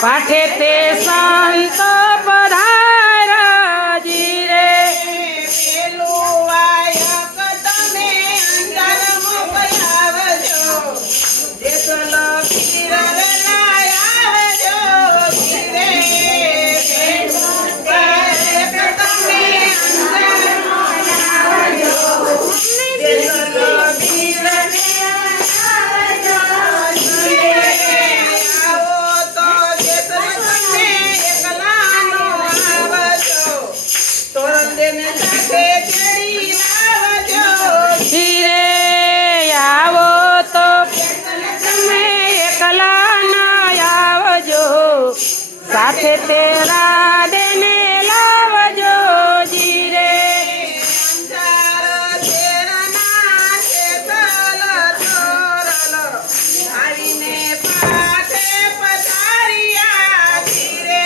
पाठे ते संत पधारा जी रे पेलुवायक तमे अंदर मोकलावजो जेतलो पीर लायावजो रे पेलुवायक तमे अंदर मोकलावजो जेतलो पीर साथे तेरा देने लावजो जी रे तेरा नाचे तल तोरल आवीने पाठे पधारिया जी रे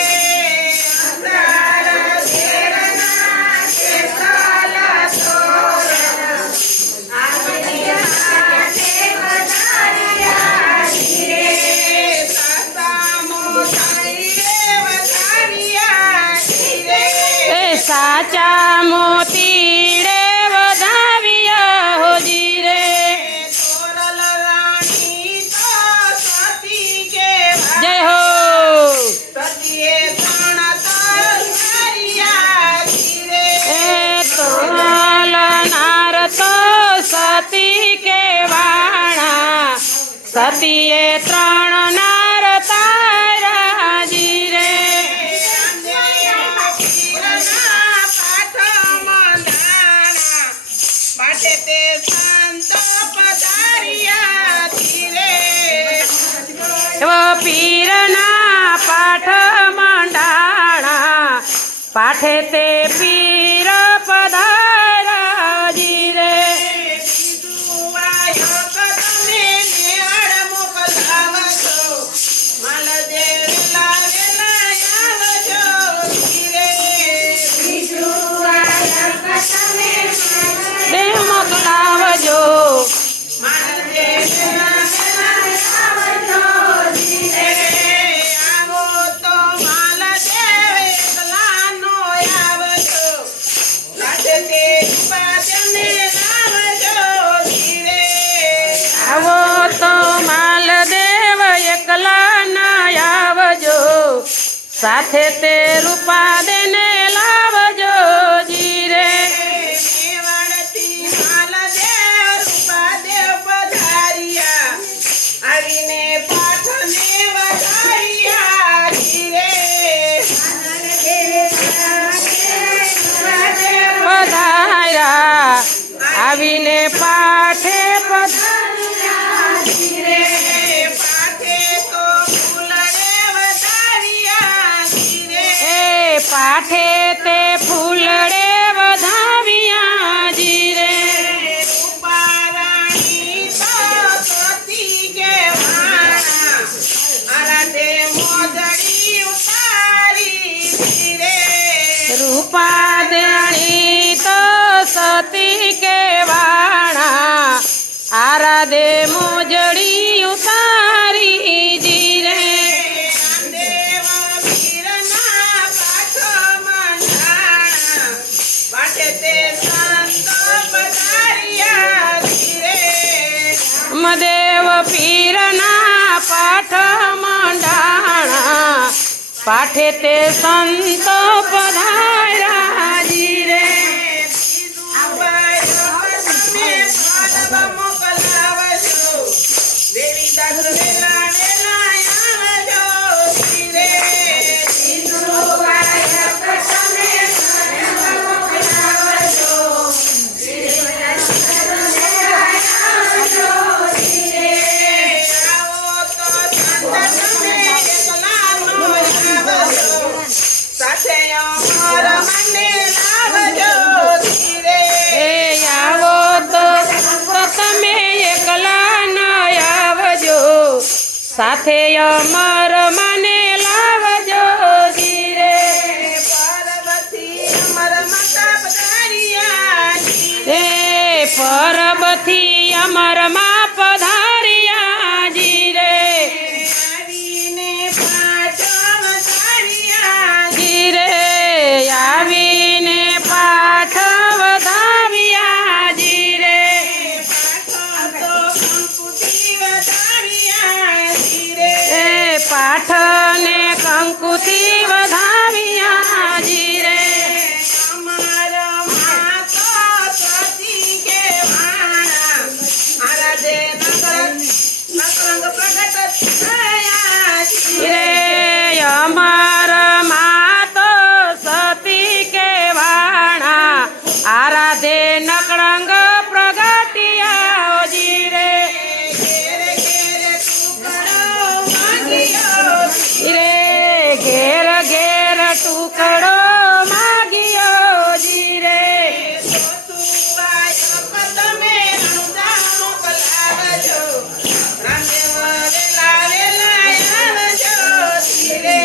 तेरा नाचे तल तोरल आवीने पाठे पधारिया जी रे सासा मोठाई साचा मोती रे वधाविया हो जी रे तोरल रानी तो सती के जय हो सतीए तण तारिया जी रे तोरल नार तो सती के वाणा सतीए त्रण नार तारा जी रे पाठे ते संत पधारिया धीरे पीरना पाठ मंडाणा पाठे ते पीर पधारा जी रे तमे नेवड़ मोकलावजो माल देवला वेला आवजो धीरे दे मोकलावजो आवो तो माल देव एकला ना आवजो साथे ते रूपा देने लावजो जी रे आवीने पाठने वधारिया धीरे पधारा आवीने पाठे पधारिया धीरे पाठे तो फूलड़े वधारिया धीरे पाठे ते फूलड़े वधाविया जी रे रूपाराणी तो सती के वाणा आराधे मोजड़ी उतारी धीरे रूपा देणी तो सती के वाणा आराधे मोजड़ी उतारी जी रे देव वीरना पाठ मंडाणा पाठे ते संत पधारिया धीरे मदेव पीरना पाठ मंडाणा पाठे ते संत पधारा जी रे देवी दास वेला वेला आवजो धीरे मोकलावजो સાથે અમર મને લાવજો જીરે પાર્વતી અમર માતા પધાર્યા હે પરબથી અમરમાં પધાર્યા જીરે આવીને પાછો વધાર્યા જીરે આવીને પાઠ વધાવ્યા જીરે પાછો તો કંકુથી વધાર્યા ધીરે એ પાઠને કંકુથી વધાવ્યા જીરે અમારા માતો સતી કેવાણા આરાધે નકરંગ પ્રગટ થયા રે અમાર માતો સતી કેવાણા આરાધે નકળંગ પ્રગટિયા જીરે ઘેરે ઘેરે ટુકડો માંગ્યો રે ઘેર ઘેર ટુકડો માગ્યો જીરે સોતુવાયો પદમે રણુદા મોકલાવજો રામદેવ વેલા વેલા આવજો ધીરે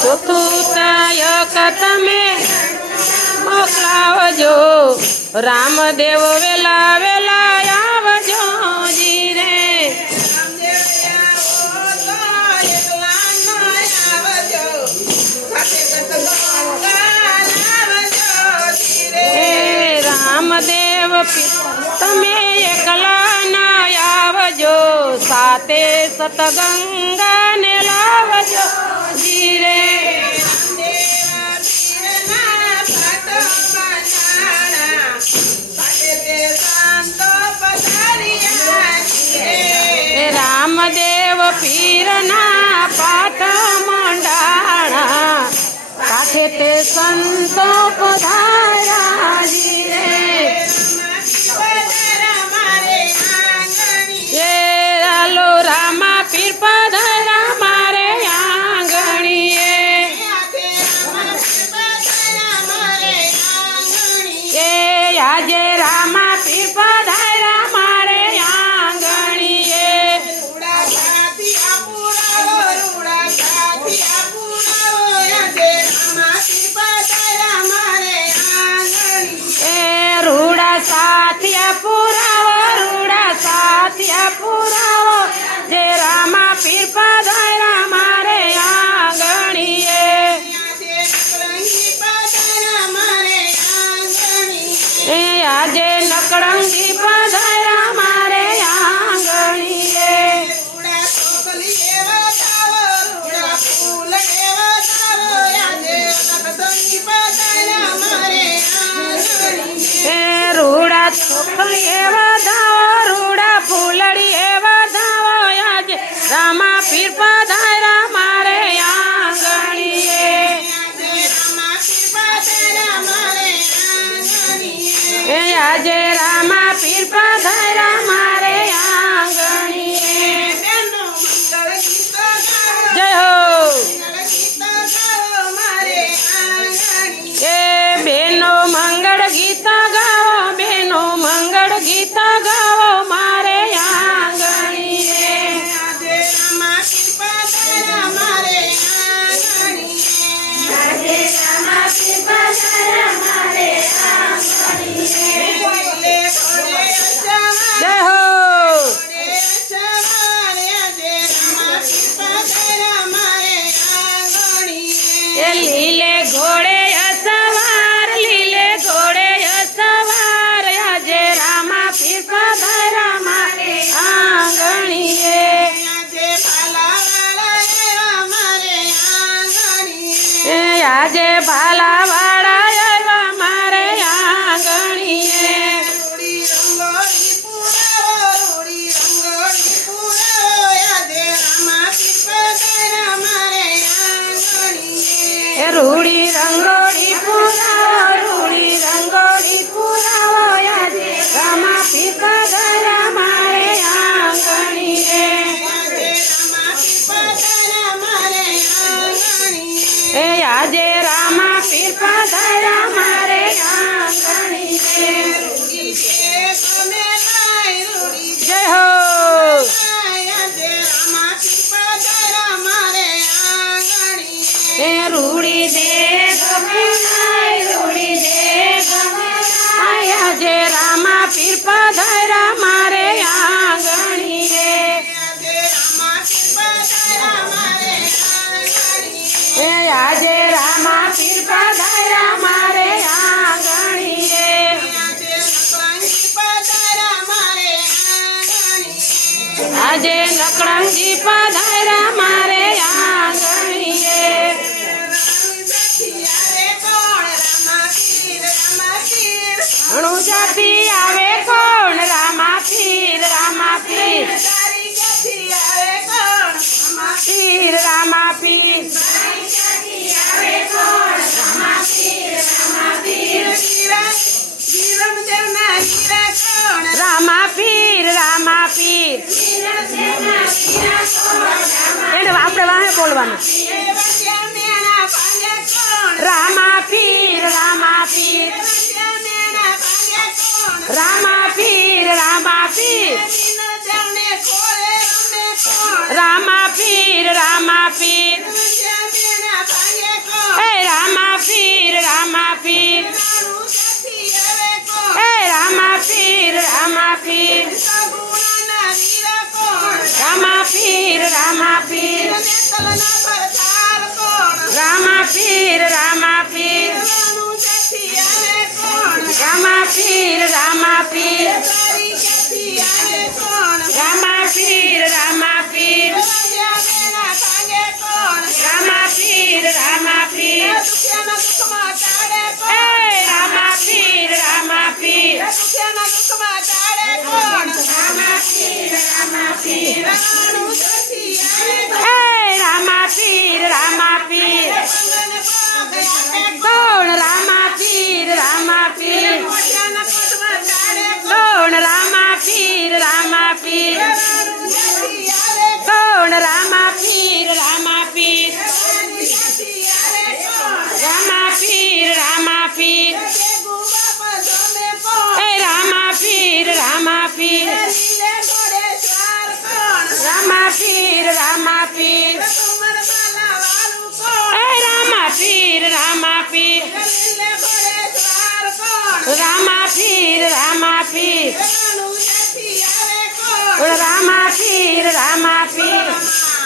ચોથુતાયક તમે મોકલાવજો રામદેવ વેલા વેલા આવજો જીરે રામદેવ આવો તો એકલા નો આવજો સાથે સતગંગા લાવજો ધીરે હે રામદેવ તમે એકલા ના આવજો સાથે સતગંગાને લાવજો જીરે રામદેવ પીરના પાઠ મંડાણા કાઠે તે સંતો પધાર્યા જીરે એ લાલો રામા પીર પધાર્યા મારે આંગણીએ એ આજે રામા પીર પધાર્યા મારે આંગણીએ એ રૂડા સાથિયા પુરાવો જે રામા પીર પધાર્યા મારે આંગણીએ એ આજે નકળંગી પધાર્યા મારે આંગણીએ એ રૂડા ચોખલી એવા ધાવો રૂડા ફૂલડી એવા ધાવો આજે રામા પીર પધાર્યા મારે આંગણીએ એ આજે રામા પીર પધાર્યા મારે આંગણીએ જય હો એ બેનો મંગળ ગીત ગાવો બેનો મંગળ ગીત ગાવો મારે આંગણીએ મારે પીર પધાર્યા મારે આંગણીએ આજે રામા પીર પધાર્યા મારે આંગણીએ આજે નકળંગી પધાર્યા મારે આંગણીએ ઘણું જાતી આવે કોણ રામા પીર પીર રામા પીર રામા પીર એને આપણે વાહે બોલવાનું રામા પીર રામા પીર રામા પીર રામા પીર રામા પીર રામા પીર એ રામા પીર રામા પીર એ રામા પીર રામા પીર રામા પીર રામા પીર રામા પીર રામા પીર રામા પીર રામા પીર રામા પીર રામા પીર રામા પીર રામા પીર એ રામા પીર રામા પીર રામા પીર રામા પીર એ રામા પીર રામા પીર કોણ રામા પીર રામા પીર કોણ રામા પીર રામા પીર કોણ રામા પીર રામા પીર રામા પીર રામા પીર એ રામા પીર રામા પીર રામા પીર રામા પીર એ રામા પીર રામા પીર રામા પીર રામા પીર રામા પીર રામા પીર